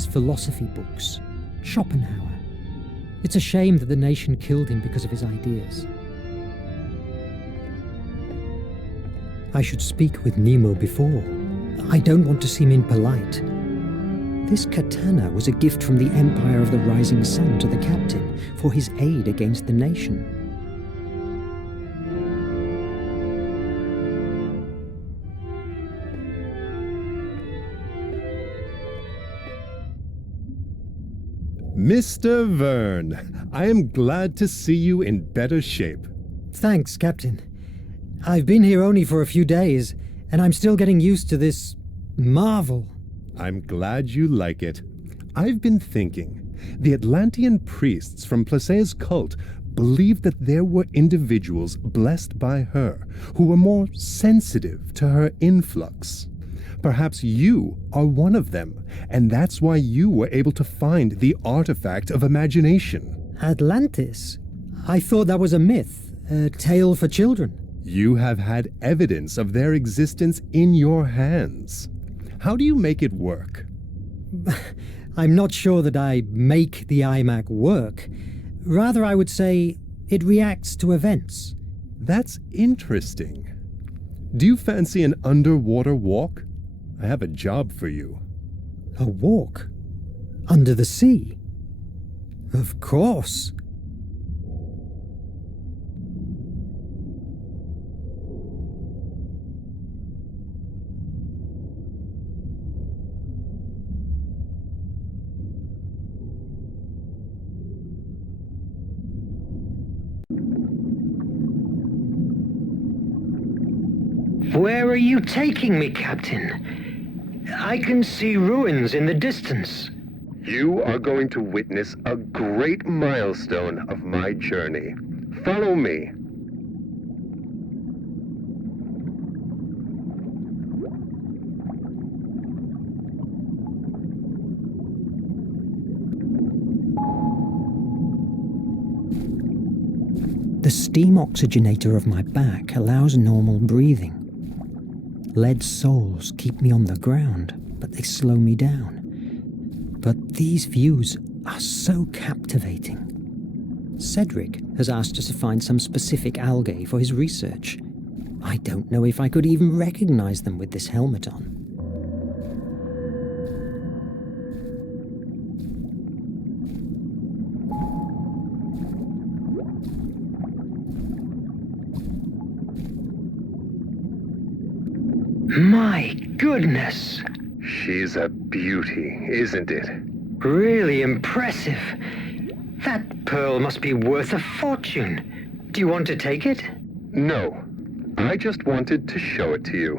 his philosophy books. Schopenhauer. It's a shame that the nation killed him because of his ideas. I should speak with Nemo before. I don't want to seem impolite. This katana was a gift from the Empire of the Rising Sun to the captain for his aid against the nation. Mr. Verne, I am glad to see you in better shape. Thanks, Captain. I've been here only for a few days, and I'm still getting used to this marvel. I'm glad you like it. I've been thinking. The Atlantean priests from Placea's cult believed that there were individuals blessed by her who were more sensitive to her influx. Perhaps you are one of them, and that's why you were able to find the artifact of imagination. Atlantis? I thought that was a myth, a tale for children. You have had evidence of their existence in your hands. How do you make it work? I'm not sure that I make the iMac work. Rather, I would say it reacts to events. That's interesting. Do you fancy an underwater walk? I have a job for you. A walk? Under the sea? Of course. Where are you taking me, Captain? I can see ruins in the distance. You are going to witness a great milestone of my journey. Follow me. The steam oxygenator of my back allows normal breathing. Lead soles keep me on the ground, but they slow me down. But these views are so captivating. Cedric has asked us to find some specific algae for his research. I don't know if I could even recognize them with this helmet on. My goodness! She's a beauty, isn't it? Really impressive. That pearl must be worth a fortune. Do you want to take it? No. I just wanted to show it to you.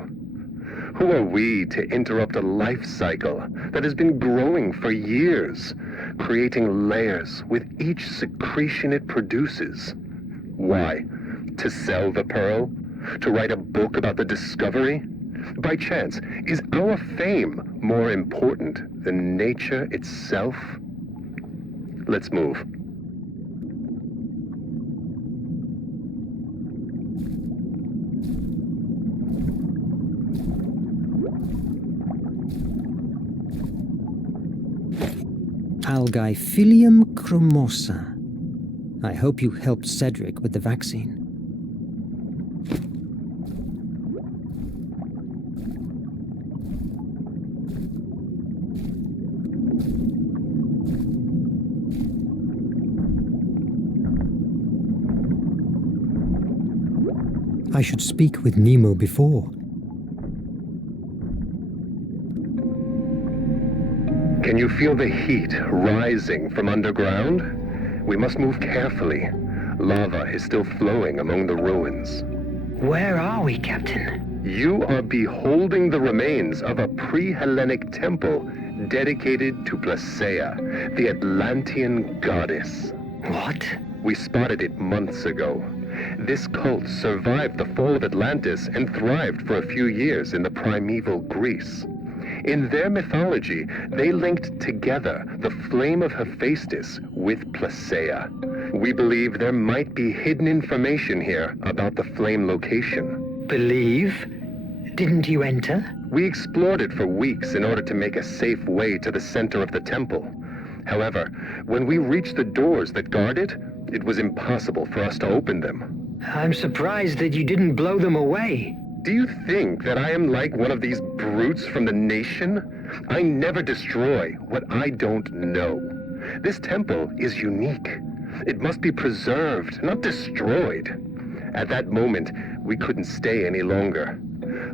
Who are we to interrupt a life cycle that has been growing for years, creating layers with each secretion it produces? Why? To sell the pearl? To write a book about the discovery? By chance, is our fame more important than nature itself? Let's move. Algae chromosa. I hope you helped Cedric with the vaccine. I should speak with Nemo before. Can you feel the heat rising from underground? We must move carefully. Lava is still flowing among the ruins. Where are we, Captain? You are beholding the remains of a pre-Hellenic temple dedicated to Placea, the Atlantean goddess. What? We spotted it months ago. This cult survived the fall of Atlantis and thrived for a few years in the primeval Greece. In their mythology, they linked together the flame of Hephaestus with Placea. We believe there might be hidden information here about the flame location. Believe? Didn't you enter? We explored it for weeks in order to make a safe way to the center of the temple. However, when we reached the doors that guard it, it was impossible for us to open them. I'm surprised that you didn't blow them away. Do you think that I am like one of these brutes from the nation? I never destroy what I don't know. This temple is unique. It must be preserved, not destroyed. At that moment, we couldn't stay any longer.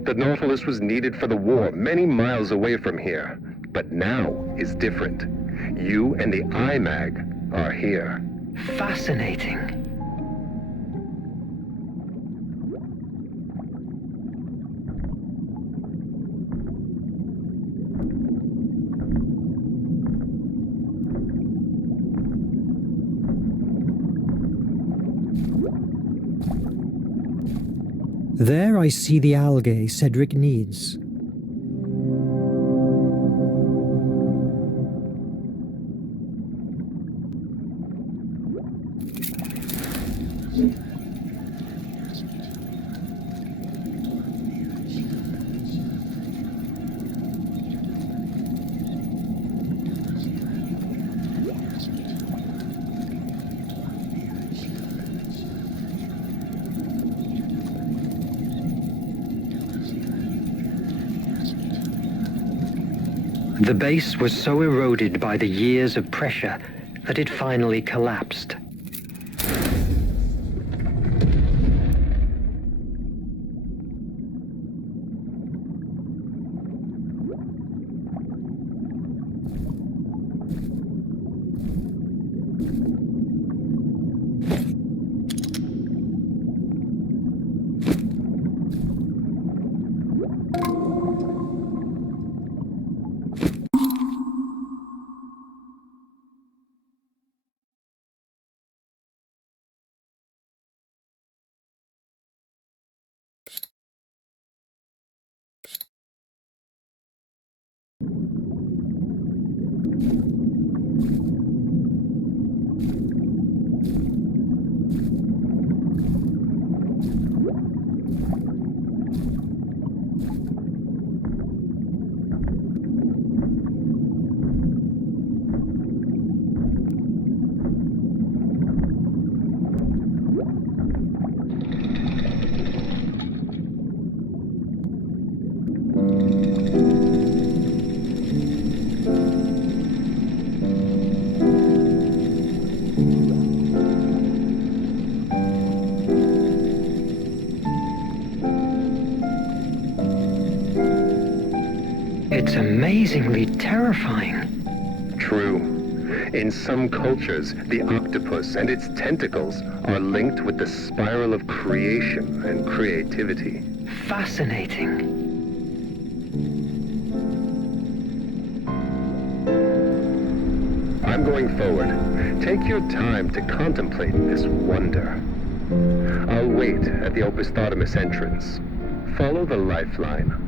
The Nautilus was needed for the war many miles away from here. But now is different. You and the IMAG are here. Fascinating. There I see the algae Cedric needs. The base was so eroded by the years of pressure that it finally collapsed. It's amazingly terrifying. True. In some cultures, the octopus and its tentacles are linked with the spiral of creation and creativity. Fascinating. I'm going forward. Take your time to contemplate this wonder. I'll wait at the Opisthotomus entrance. Follow the lifeline.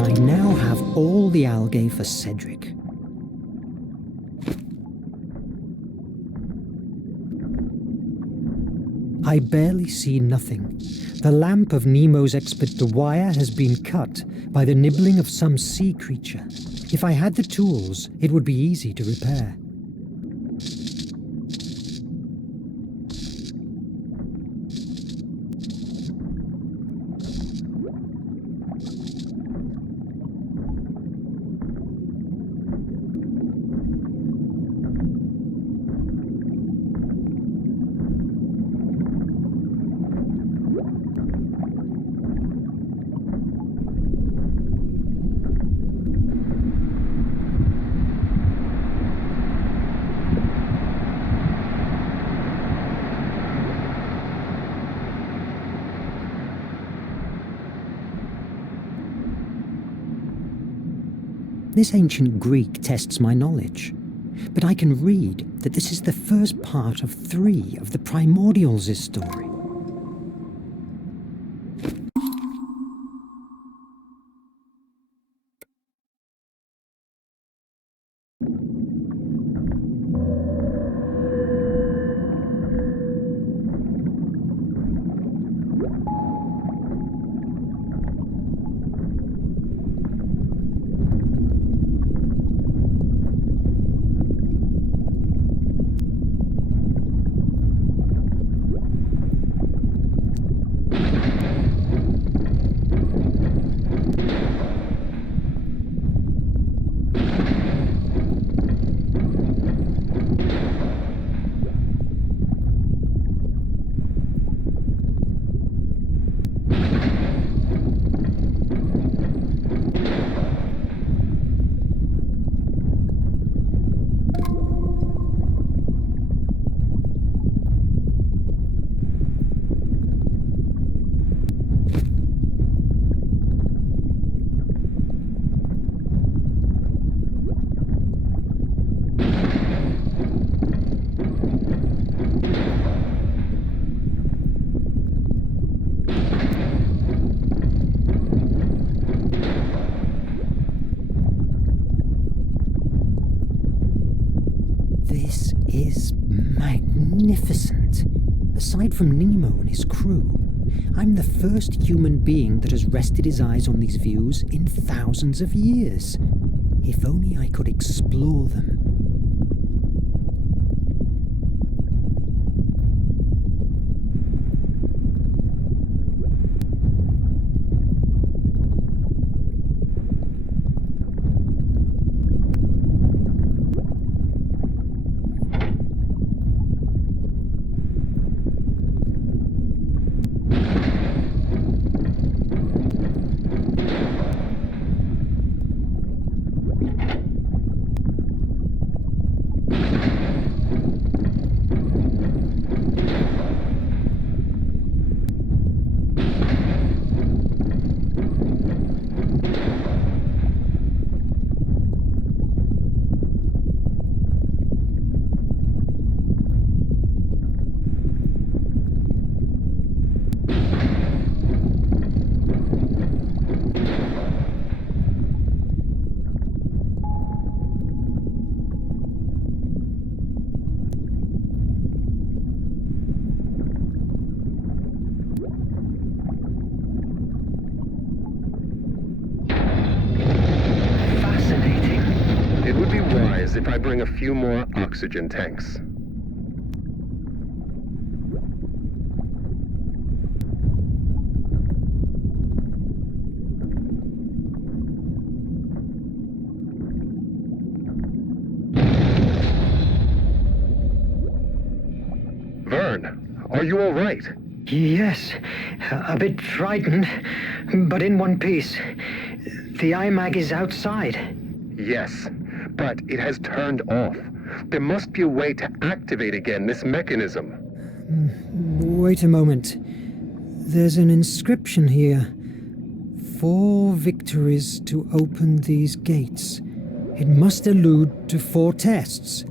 I now have all the algae for Cedric. I barely see nothing. The lamp of Nemo's expert wire has been cut by the nibbling of some sea creature. If I had the tools, it would be easy to repair. This ancient Greek tests my knowledge, but I can read that this is the first part of 3 of the Primordials' story. This is magnificent. Aside from Nemo and his crew, I'm the first human being that has rested his eyes on these views in thousands of years. If only I could explore them. If I bring a few more oxygen tanks. Verne, are you all right? Yes, a bit frightened, but in one piece. The IMAG is outside. Yes, but it has turned off. There must be a way to activate again this mechanism. Wait a moment. There's an inscription here. 4 victories to open these gates. It must allude to 4 tests.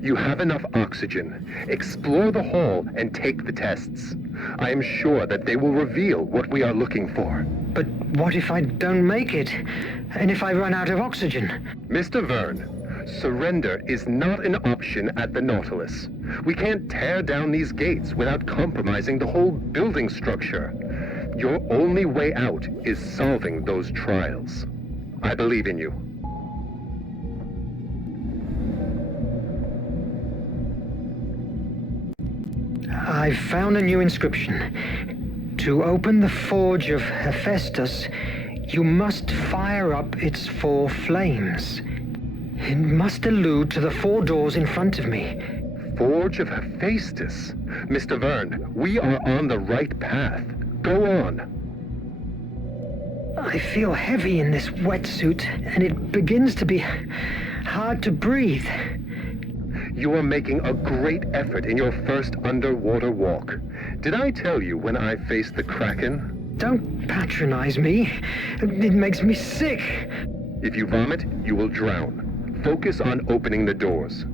You have enough oxygen. Explore the hall and take the tests. I am sure that they will reveal what we are looking for. But what if I don't make it? And if I run out of oxygen? Mr. Verne, surrender is not an option at the Nautilus. We can't tear down these gates without compromising the whole building structure. Your only way out is solving those trials. I believe in you. I've found a new inscription. To open the Forge of Hephaestus, you must fire up its 4 flames. It must allude to the 4 doors in front of me. Forge of Hephaestus. Mr. Verne, we are on the right path. Go on. I feel heavy in this wetsuit, and it begins to be hard to breathe. You are making a great effort in your first underwater walk. Did I tell you when I faced the Kraken? Don't patronize me. It makes me sick. If you vomit, you will drown. Focus on opening the doors.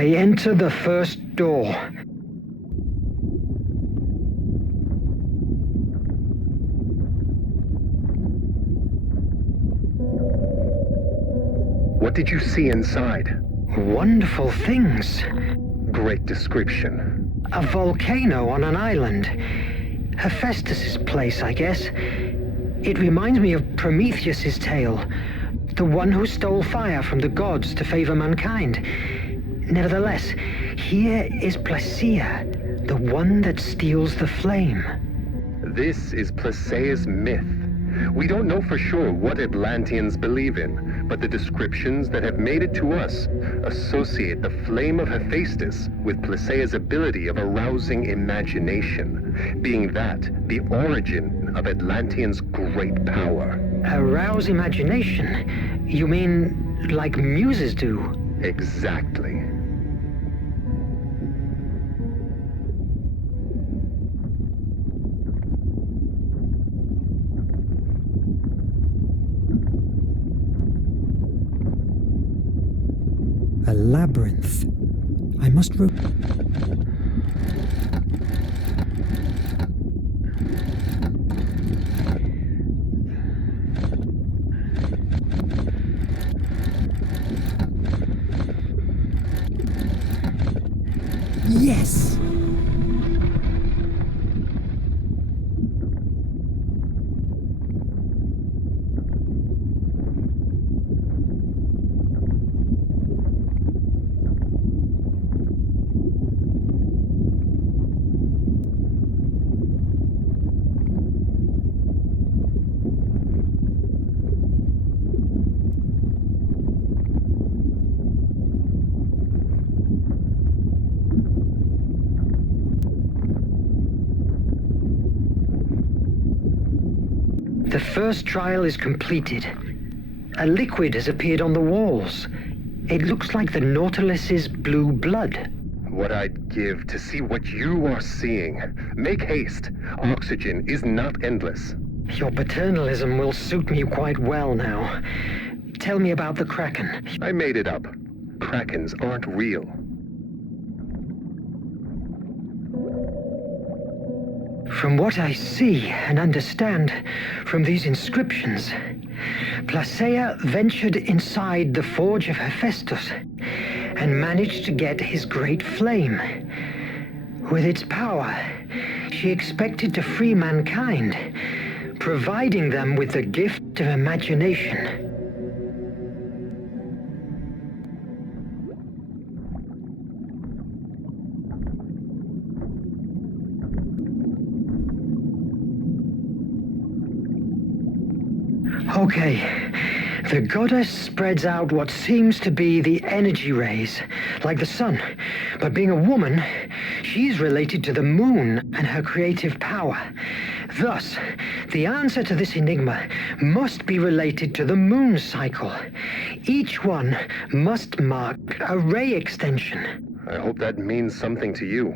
I enter the first door. What did you see inside? Wonderful things. Great description. A volcano on an island. Hephaestus's place, I guess. It reminds me of Prometheus's tale. The one who stole fire from the gods to favor mankind. Nevertheless, here is Placia, the one that steals the flame. This is Placea's myth. We don't know for sure what Atlanteans believe in, but the descriptions that have made it to us associate the flame of Hephaestus with Placea's ability of arousing imagination, being that the origin of Atlanteans' great power. Arouse imagination? You mean like muses do? Exactly. A labyrinth. I must Yes! The first trial is completed. A liquid has appeared on the walls. It looks like the Nautilus's blue blood. What I'd give to see what you are seeing. Make haste. Oxygen is not endless. Your paternalism will suit me quite well now. Tell me about the Kraken. I made it up. Krakens aren't real. From what I see and understand from these inscriptions, Placea ventured inside the forge of Hephaestus and managed to get his great flame. With its power, she expected to free mankind, providing them with the gift of imagination. Okay, The goddess spreads out what seems to be the energy rays, like the sun. But being a woman, she's related to the moon and her creative power. Thus, the answer to this enigma must be related to the moon cycle. Each one must mark a ray extension. I hope that means something to you.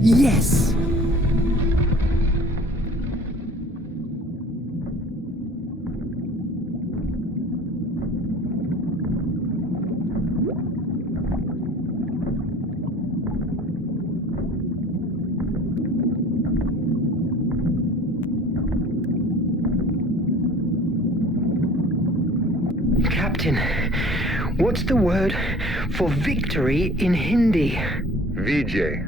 Yes! Captain, what's the word for victory in Hindi? Vijay.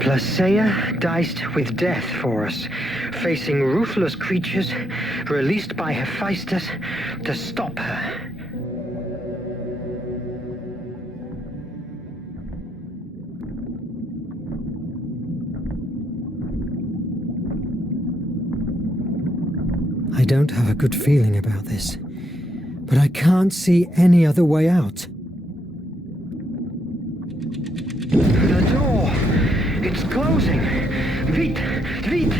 Placeia diced with death for us, facing ruthless creatures released by Hephaestus to stop her. I don't have a good feeling about this, but I can't see any other way out. The door! It's closing! Vite! Vite!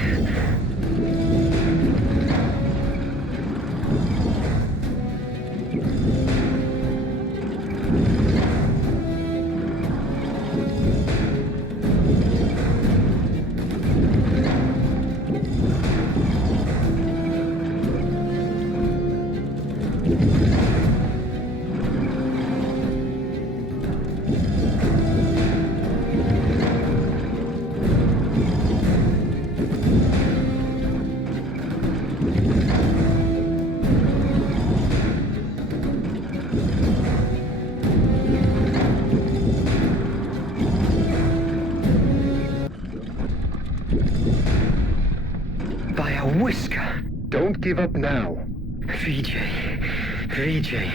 Don't give up now. Vijay, Vijay,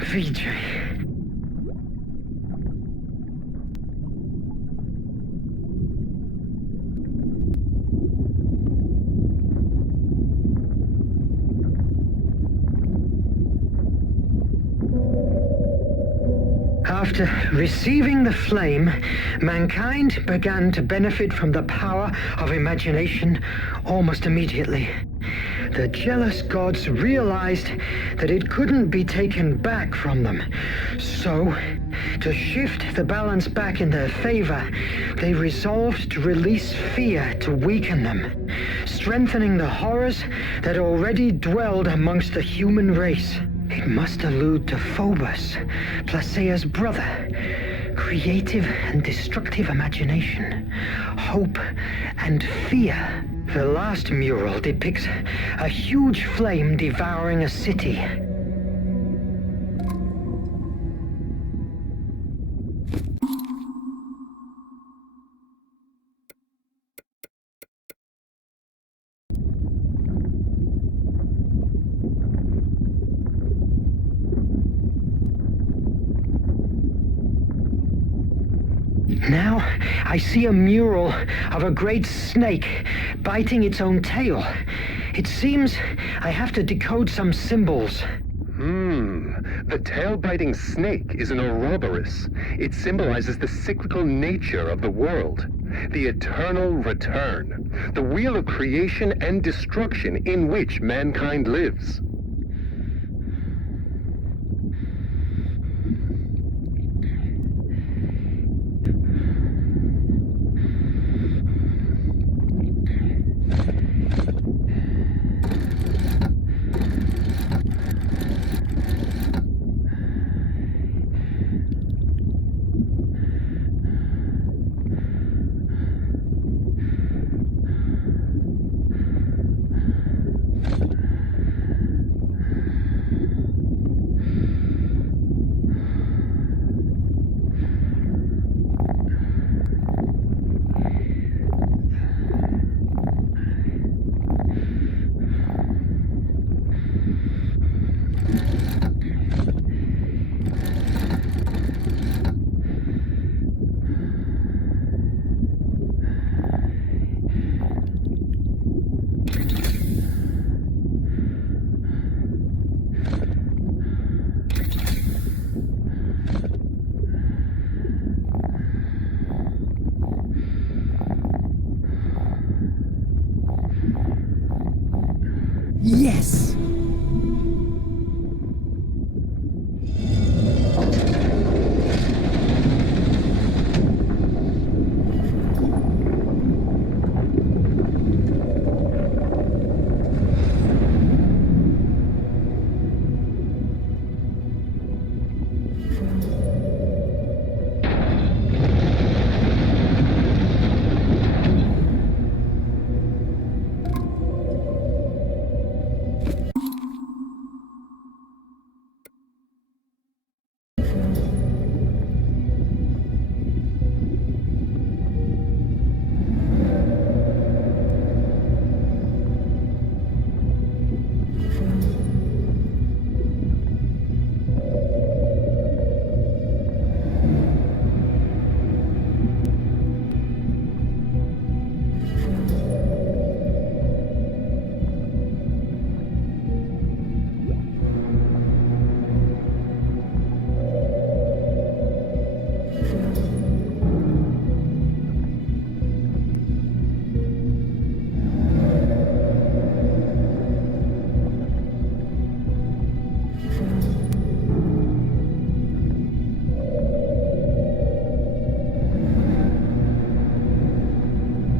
Vijay. After receiving the flame, mankind began to benefit from the power of imagination almost immediately. The jealous gods realized that it couldn't be taken back from them. So, to shift the balance back in their favor, they resolved to release fear to weaken them, strengthening the horrors that already dwelled amongst the human race. It must allude to Phobos, Placea's brother. Creative and destructive imagination, hope and fear. The last mural depicts a huge flame devouring a city. Now, I see a mural of a great snake biting its own tail. It seems I have to decode some symbols. The tail-biting snake is an Ouroboros. It symbolizes the cyclical nature of the world, the eternal return, the wheel of creation and destruction in which mankind lives. Yes!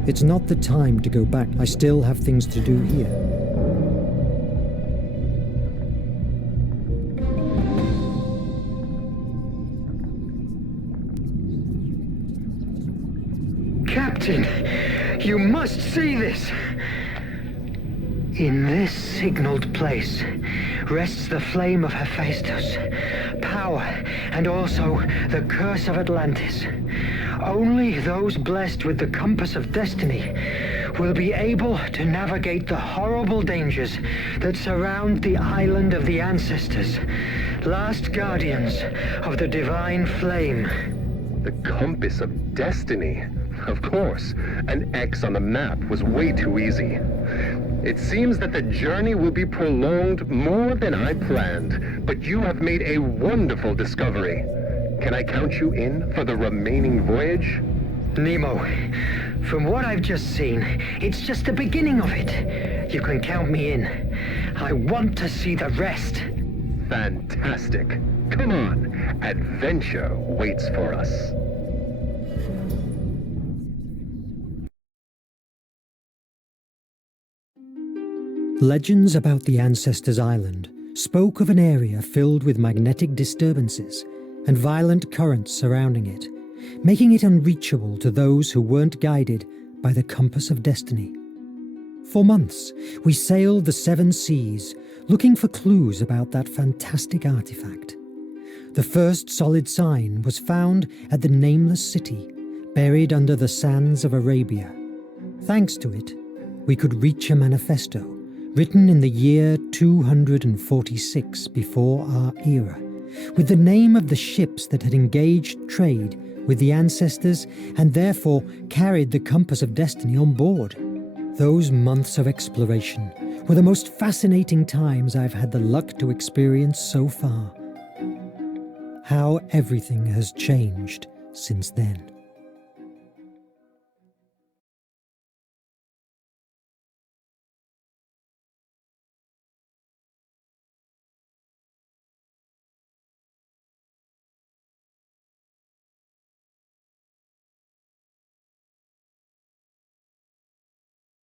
It's not the time to go back. I still have things to do here. Captain, you must see this! In this signaled place rests the flame of Hephaestus, power, and also the curse of Atlantis. only those blessed with the compass of destiny will be able to navigate the horrible dangers that surround the island of the ancestors, last guardians of the divine flame. The compass of destiny? Of course, an X on the map was way too easy. It seems that the journey will be prolonged more than I planned, but you have made a wonderful discovery. Can I count you in for the remaining voyage? Nemo, from what I've just seen, it's just the beginning of it. You can count me in. I want to see the rest. Fantastic. Come on, adventure waits for us. Legends about the Ancestors' Island spoke of an area filled with magnetic disturbances and violent currents surrounding it, making it unreachable to those who weren't guided by the compass of destiny. For months, we sailed the seven seas, looking for clues about that fantastic artifact. The first solid sign was found at the nameless city, buried under the sands of Arabia. Thanks to it, we could reach a manifesto, written in the year 246 before our era, with the name of the ships that had engaged trade with the ancestors and therefore carried the compass of destiny on board. Those months of exploration were the most fascinating times I've had the luck to experience so far. How everything has changed since then.